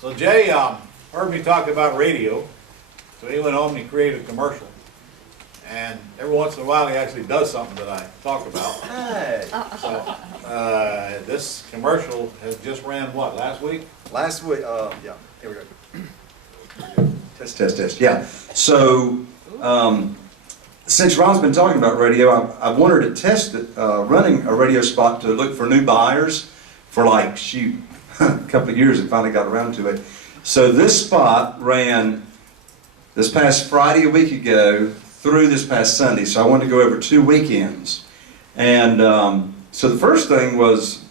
So Jay heard me talk about radio, so he went home and he created a commercial. And every once in a while he actually does something that I talk about. Hey. So this commercial has just ran what, last week? Last week, yeah, here we go. Test, yeah. So, since Ron's been talking about radio, I wanted to test it, running a radio spot to look for new buyers for like, shoot, a couple of years and finally got around to it. So this spot ran this past Friday a week ago through this past Sunday. So I wanted to go over 2 weekends. And so the first thing is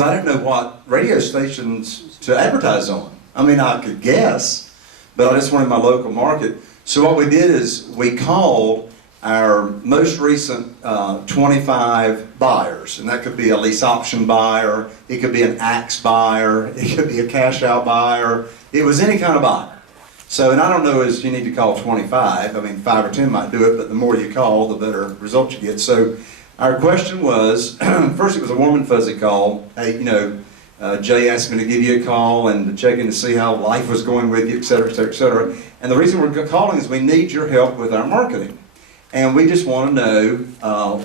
I didn't know what radio stations to advertise on. I mean, I could guess, but I just wanted my local market. So what we did is we called our most recent 25 buyers, and that could be a lease option buyer, it could be an axe buyer, it could be a cash out buyer, it was any kind of buyer. So, and I don't know as you need to call 25, I mean 5 or 10 might do it, but the more you call, the better results you get. So our question was, first it was a warm and fuzzy call. Hey, you know, Jay asked me to give you a call and to check in to see how life was going with you, et cetera, et cetera, et cetera. And the reason we're calling is we need your help with our marketing. And we just want to know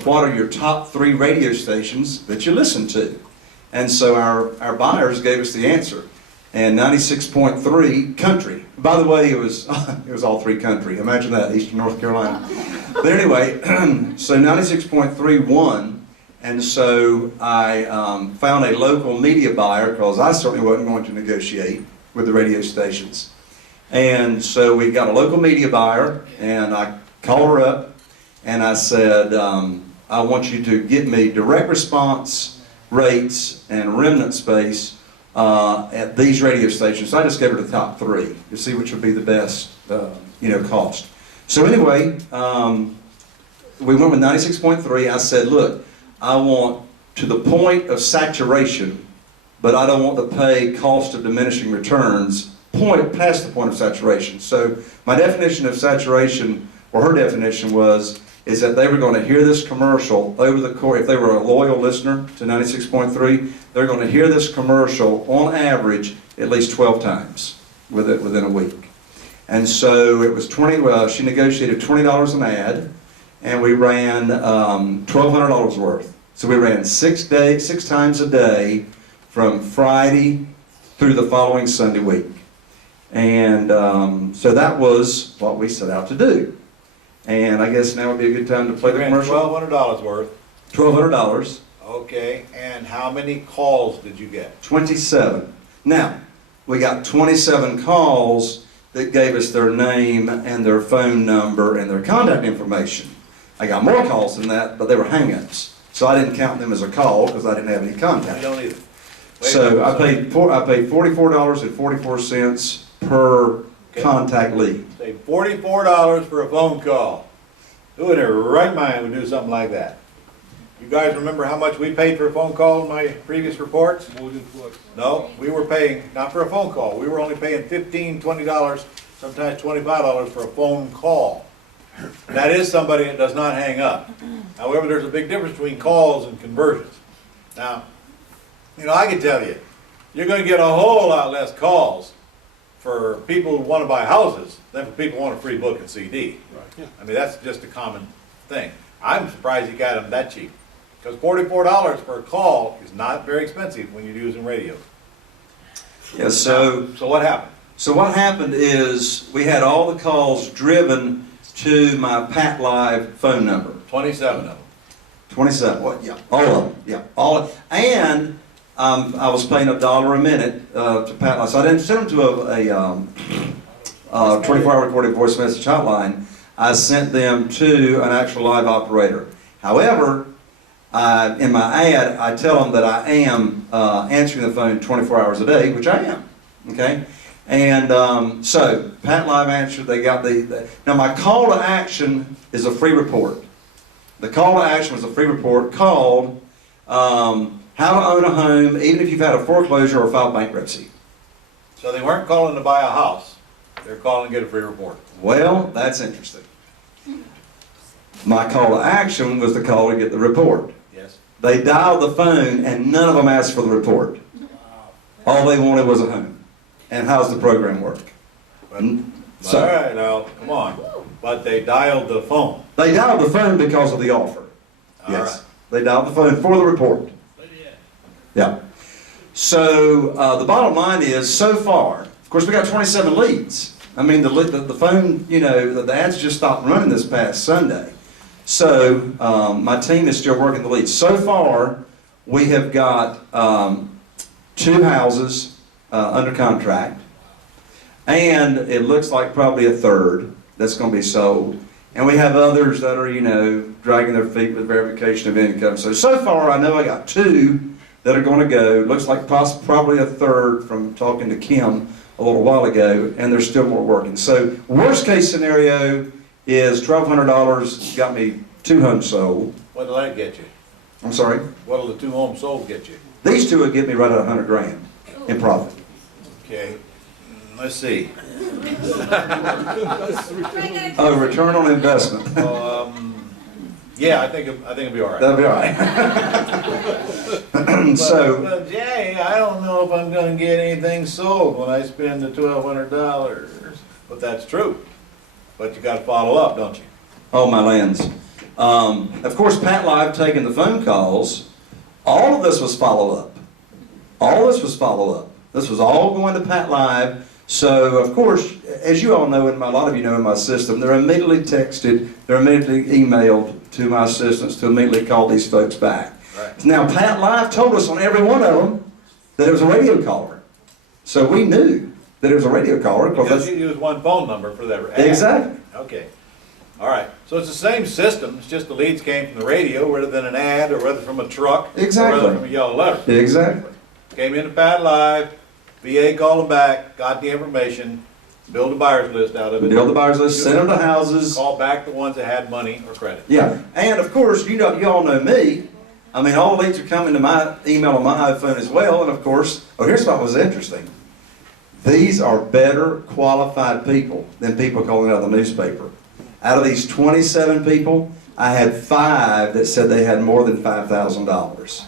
what are your top 3 radio stations that you listen to. And so our buyers gave us the answer. And 96.3 country. By the way, it was all 3 country. Imagine that, Eastern North Carolina. But anyway, so 96.3 won. And so I found a local media buyer because I certainly wasn't going to negotiate with the radio stations. And so we got a local media buyer, and I called her up and I said, I want you to get me direct response rates and remnant space at these radio stations. So I just gave her the top 3 to see which would be the best, cost. So anyway, we went with 96.3. I said, look, I want to the point of saturation, but I don't want to pay cost of diminishing returns past the point of saturation. So my definition of saturation, or her definition is that they were going to hear this commercial over the course, if they were a loyal listener to 96.3, they're going to hear this commercial on average at least 12 times within a week. And so it was she negotiated $20 an ad, and we ran $1,200 worth. So we ran 6 times a day from Friday through the following Sunday week. And so that was what we set out to do. And I guess now would be a good time to play the commercial. $1,200 worth. $1,200. Okay, and how many calls did you get? 27. Now, we got 27 calls that gave us their name and their phone number and their contact information. I got more calls than that, but they were hang-ups. So I didn't count them as a call because I didn't have any contact. I don't either. So I paid $44.44 per contact lead. Say $44 for a phone call. Who in their right mind would do something like that? You guys remember how much we paid for a phone call in my previous reports? No, we were paying, not for a phone call, we were only paying $15, $20, sometimes $25 for a phone call. That is somebody that does not hang up. However, there's a big difference between calls and conversions. Now, I can tell you, you're going to get a whole lot less calls for people who want to buy houses than for people who want a free book and CD. Right. Yeah. I mean, that's just a common thing. I'm surprised you got them that cheap. Because $44 for a call is not very expensive when you're using radio. Yeah, so what happened? So what happened is we had all the calls driven to my Pat Live phone number. 27 of them. 27. What? Yeah. All of them. Yeah. All of, and I was paying $1 a minute to Pat Live. So I didn't send them to a 24-hour recorded voice message hotline. I sent them to an actual live operator. However, in my ad, I tell them that I am answering the phone 24 hours a day, which I am. Okay? And so, Pat Live answered, they got now my call to action is a free report. The call to action was a free report called How to Own a Home, Even If You've Had a Foreclosure or Filed Bankruptcy. So they weren't calling to buy a house. They were calling to get a free report. Well, that's interesting. My call to action was the call to get the report. Yes. They dialed the phone and none of them asked for the report. All they wanted was a home. And how's the program work? But, So- all right, now, come on. But they dialed the phone. They dialed the phone because of the offer. All Yes. right. They dialed the phone for the report. Yeah. So the bottom line is, so far, of course, we got 27 leads. I mean, the phone, you know, the ads just stopped running this past Sunday. So my team is still working the leads. So far, we have got 2 houses under contract, and it looks like probably a third that's going to be sold. And we have others that are, you know, dragging their feet with verification of income. So far, I know I got 2 that are going to go. Looks like probably a third from talking to Kim a little while ago, and there's still more working. So worst case scenario is $1,200 got me 2 homes sold. What'll that get you? I'm sorry? What'll the 2 homes sold get you? These 2 would get me right at $100,000 in profit. Okay, let's see. Oh, return on investment. Yeah, I think it'll be all right. That'll be all right. So, But Jay, I don't know if I'm gonna get anything sold when I spend the $1,200. But that's true. But you gotta follow up, don't you? oh my lands. Of course, Pat Live taking the phone calls. All of this was follow-up. All this was follow-up. This was all going to Pat Live. So, of course, as you all know, and a lot of you know in my system, they're immediately texted, they're immediately emailed to my assistants to immediately call these folks back. Right. Now, Pat Live told us on every one of them that it was a radio caller. So we knew that it was a radio caller. Because you use one phone number for that ad. Exactly. Okay. All right. So it's the same system. It's just the leads came from the radio rather than an ad or rather from a truck. Exactly. Or rather from a yellow letter. Exactly. Came into Pat Live, VA called them back, got the information, build a buyer's list out of it. Build the buyer's list, send them to houses. Call back the ones that had money or credit. Yeah, and of course, you all know me. I mean, all the leads are coming to my email on my iPhone as well. And of course, here's what was interesting. These are better qualified people than people calling out of the newspaper. Out of these 27 people, I had 5 that said they had more than $5,000.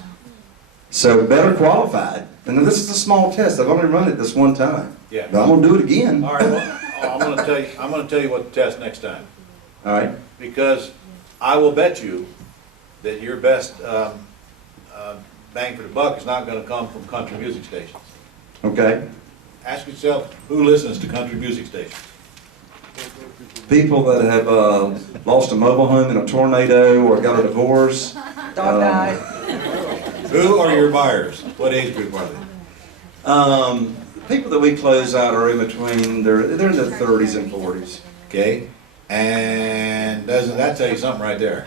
So better qualified. And this is a small test. I've only run it this one time. Yeah. But I'm gonna do it again. All right. Well, I'm going to tell you what to test next time. All right. Because I will bet you that your best bang for the buck is not going to come from country music stations. Okay. Ask yourself, who listens to country music stations? People that have lost a mobile home in a tornado or got a divorce. Dog died. Who are your buyers? What age group are they? People that we close out are in between, they're in their 30s and 40s. Okay? And doesn't that tell you something right there?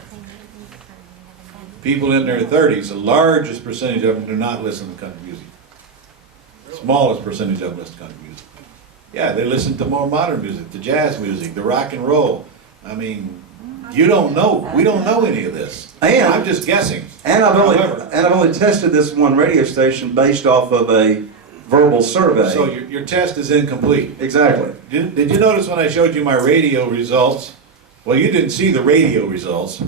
People in their 30s, the largest percentage of them do not listen to country music. Smallest percentage of them listen to country music. Yeah, they listen to more modern music, to jazz music, to rock and roll. I mean, you don't know. We don't know any of this. And- I'm just guessing. And I've However- only tested this one radio station based off of a verbal survey. So your test is incomplete. Exactly. Did you notice when I showed you my radio results? Well, you didn't see the radio results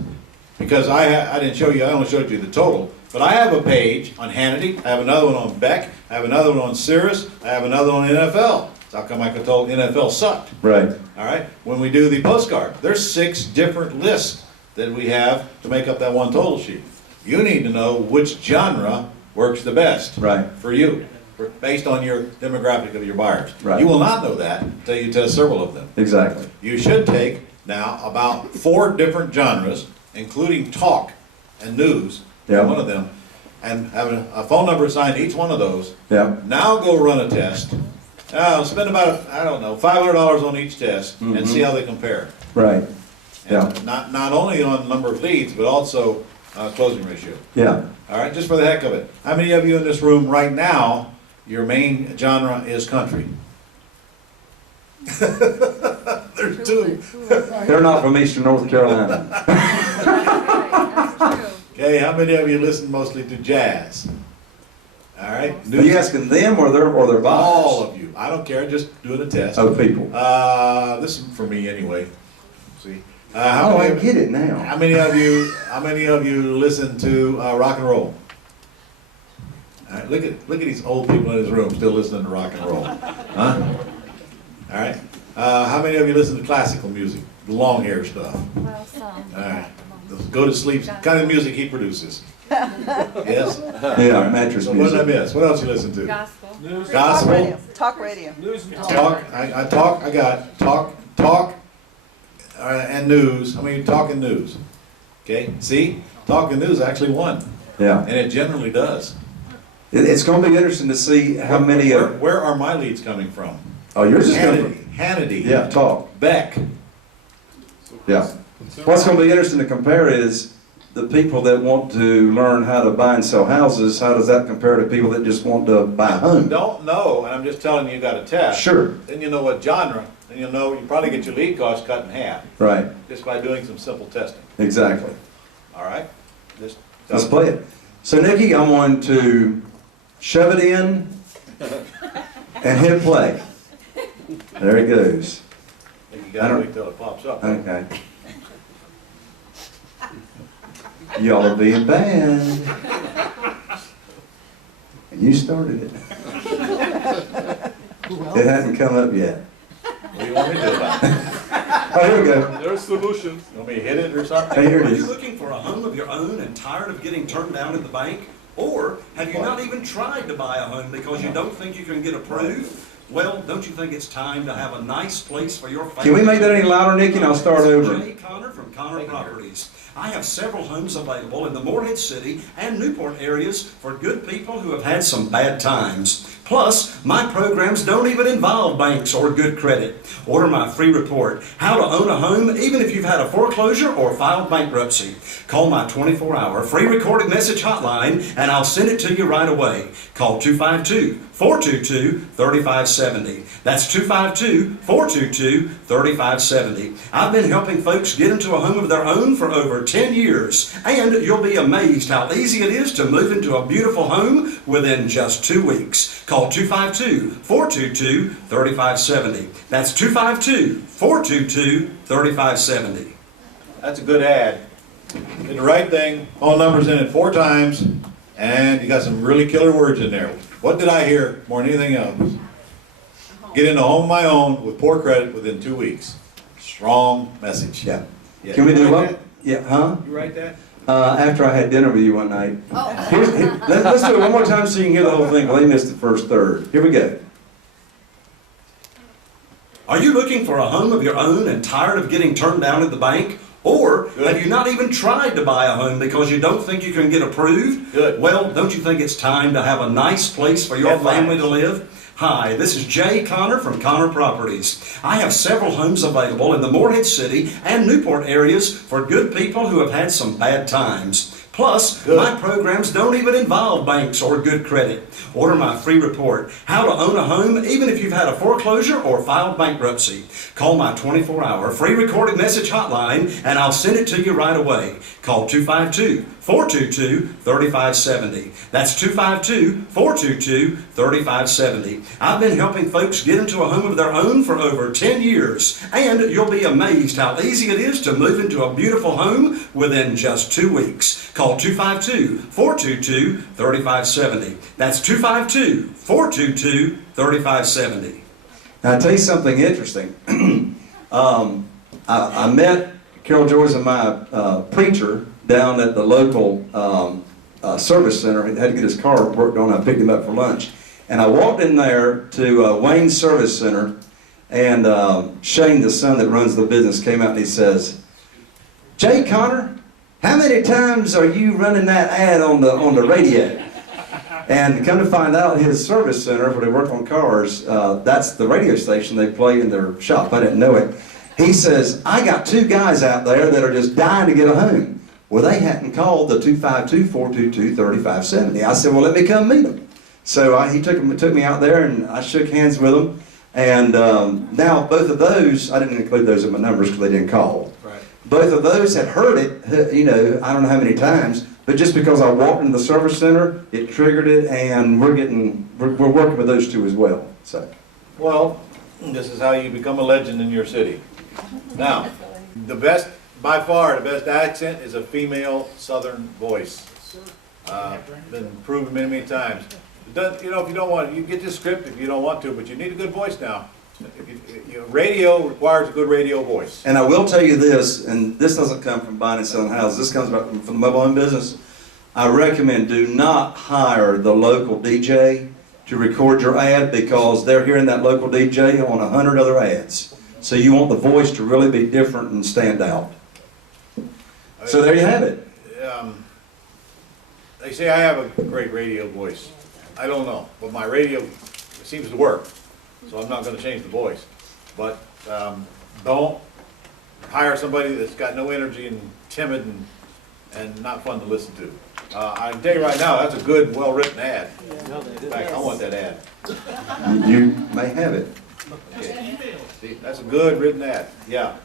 because I didn't show you, I only showed you the total. But I have a page on Hannity, I have another one on Beck, I have another one on Sirius, I have another one on NFL. So how come I could told NFL sucked? Right. All right, when we do the postcard, there's 6 different lists that we have to make up that one total sheet. You need to know which genre works the best Right. for you, based on your demographic of your buyers. Right. You will not know that until you test several of them. Exactly. You should take now about 4 different genres, including talk and news, Yeah. one of them, and have a phone number assigned to each one of those. Yeah. Now go run a test. Spend about, I don't know, $500 on each test and see how they compare. Right. Yeah. And not only on number of leads, but also closing ratio. Yeah. All right, just for the heck of it. How many of you in this room right now, your main genre is country? There's 2. They're not from Eastern North Carolina. Okay, how many of you listen mostly to jazz? All right. Are you asking them or their buyers? All of you. I don't care, just doing a test. Oh, people. This is for me anyway. See. Oh, How I many, get it now. how many of you listen to rock and roll? All right, look at these old people in this room still listening to rock and roll. Huh? All right. How many of you listen to classical music? The long hair stuff. Well, some. All right. Go to sleep. Kind of music he produces. Yes? Yeah, mattress So what did I music. miss? What else you listen to? Gospel. News. Gospel. Talk radio. News and Talk. I talk. I got talk, and news. How many talk and news? Okay. See, talk and news actually won, Yeah. and it generally does. It's going to be interesting to see how many of, Where are my leads coming from? oh, yours is going to, Hannity. yeah, talk. Beck. Yeah. What's going to be interesting to compare is the people that want to learn how to buy and sell houses, how does that compare to people that just want to buy a home? Don't know, and I'm just telling you, you got a test. Sure, Then you know what genre, and you'll know, you probably get your lead cost cut in half, right, just by doing some simple testing. exactly. All right? Just Let's play it. So Nikki, I'm going to shove it in and hit play. There it goes. You I gotta don't- wait till it pops up. Okay. Y'all are being banned. You started it. It hasn't come up yet. What do you want me to do about it? Oh, here we go. There are solutions. You want me to hit it or something? Hey, here it Are you is. looking for a home of your own and tired of getting turned down at the bank? Or have you not even tried to buy a home because you don't think you can get approved? Well, don't you think it's time to have a nice place for your family? Can we make that any louder, Nikki, and I'll start over? Jay Connor from Connor Properties. I have several homes available in the Morehead City and Newport areas for good people who have had some bad times. Plus, my programs don't even involve banks or good credit. Order my free report, How to Own a Home Even If You've Had a Foreclosure or Filed Bankruptcy. Call my 24-hour free recorded message hotline and I'll send it to you right away. Call 252-422-3570. That's 252-422-3570. I've been helping folks get into a home of their own for over 10 years, and you'll be amazed how easy it is to move into a beautiful home within just 2 weeks. Call 252-422-3570. That's 252-422-3570. That's a good ad. Did the right thing, phone number's in it 4 times, and you got some really killer words in there. What did I hear more than anything else? Get into a home of my own with poor credit within 2 weeks. Strong message. Yeah. Yeah. Can we do You write what? Yeah, huh? that? You write that? After I had dinner with you one night. Let's do it one more time so you can hear the whole thing. Well, they missed the first third. Here we go. Are you looking for a home of your own and tired of getting turned down at the bank? Or have you not even tried to buy a home because you don't think you can get approved? Good. Well, don't you think it's time to have a nice place for your Headlines. family to live? Hi, this is Jay Connor from Connor Properties. I have several homes available in the Morehead City and Newport areas for good people who have had some bad times. Plus, Good. my programs don't even involve banks or good credit. Order my free report, How to Own a Home Even If You've Had a Foreclosure or Filed Bankruptcy. Call my 24-hour free recorded message hotline and I'll send it to you right away. Call 252-422-3570. That's 252-422-3570. I've been helping folks get into a home of their own for over 10 years, and you'll be amazed how easy it is to move into a beautiful home within just 2 weeks. Call 252-422-3570. That's 252-422-3570. Now, I'll tell you something interesting. I met Carol Joyce and my preacher down at the local service center. He had to get his car worked on. I picked him up for lunch. And I walked in there to Wayne's Service Center, and Shane, the son that runs the business, came out and he says, "Jay Connor, how many times are you running that ad on the radio?" And come to find out, his service center, where they work on cars, that's the radio station they play in their shop. I didn't know it. He says, "I got 2 guys out there that are just dying to get a home." Well, they hadn't called the 252-422-3570. I said, "Well, let me come meet them." So he took me out there, and I shook hands with them. And now both of those, I didn't include those in my numbers because they didn't call. Right. Both of those had heard it, I don't know how many times, but just because I walked into the service center, it triggered it, and we're working with those 2 as well. So, Well, this is how you become a legend in your city. Now, by far, the best accent is a female southern voice. Been proven many, many times. It doesn't, you know, if you don't want, you get this script if you don't want to, but you need a good voice now. Radio requires a good radio voice. And I will tell you this, and this doesn't come from buying and selling houses, this comes from the mobile home business. I recommend do not hire the local DJ to record your ad because they're hearing that local DJ on 100 other ads. So you want the voice to really be different and stand out. So there you have it. They say I have a great radio voice. I don't know, but my radio seems to work, so I'm not going to change the voice. But don't hire somebody that's got no energy and timid and not fun to listen to. I can tell you right now, that's a good, well-written ad. In fact, I want that ad. You may have it. Okay. See, that's a good written ad, yeah.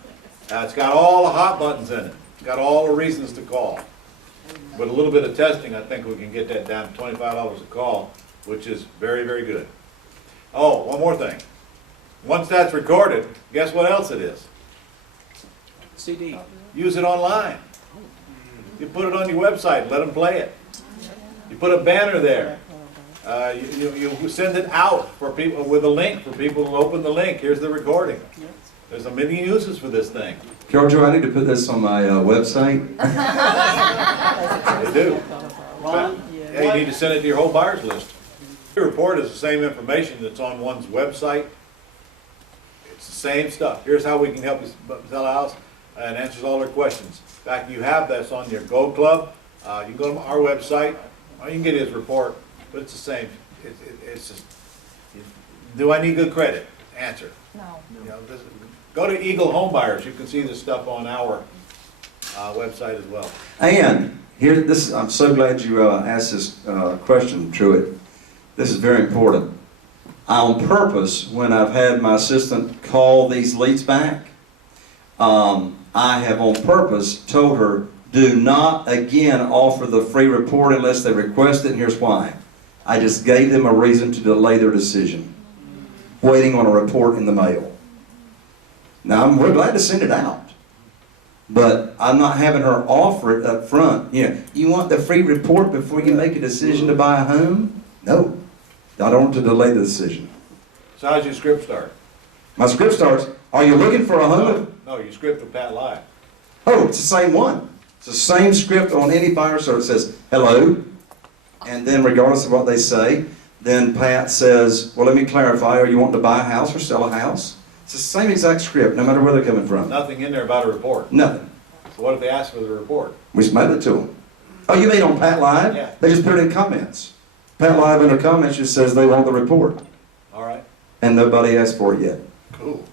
It's got all the hot buttons in it. It's got all the reasons to call. With a little bit of testing, I think we can get that down to $25 a call, which is very, very good. Oh, one more thing. Once that's recorded, guess what else it is? CD. Use it online. You put it on your website, let them play it. You put a banner there. You send it out for people with a link for people to open the link. Here's the recording. There's a many uses for this thing. Giorgio, I need to put this on my website. They do. Yeah, you need to send it to your whole buyers list. Your report is the same information that's on one's website. It's the same stuff. Here's how we can help you sell a house, and answers all their questions. In fact, you have this on your Go Club. You can go to our website, or you can get his report, but it's the same. It's just, do I need good credit? Answer. No. You know, go to Eagle Home Buyers. You can see this stuff on our website as well. And here, I'm so glad you asked this question, Truett. This is very important. On purpose, when I've had my assistant call these leads back, I have on purpose told her, do not again offer the free report unless they request it, and here's why. I just gave them a reason to delay their decision, waiting on a report in the mail. Now, we're glad to send it out, but I'm not having her offer it up front. You know, you want the free report before you make a decision to buy a home? No, I don't want to delay the decision. So how's your script start? My script starts, are you looking for a home? No, your script with Pat Live. Oh, it's the same one. It's the same script on any buyer, so it says, hello, and then regardless of what they say, then Pat says, well, let me clarify, are you wanting to buy a house or sell a house? It's the same exact script, no matter where they're coming from. Nothing in there about a report. Nothing. So what if they ask for the report? We just mailed it to them. Oh, you mean on Pat Live? Yeah. They just put it in comments. Pat Live in their comments just says they want the report, All right. and nobody asked for it yet. Cool.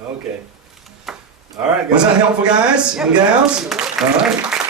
Okay. All right, guys. Was that helpful, guys and gals? All right.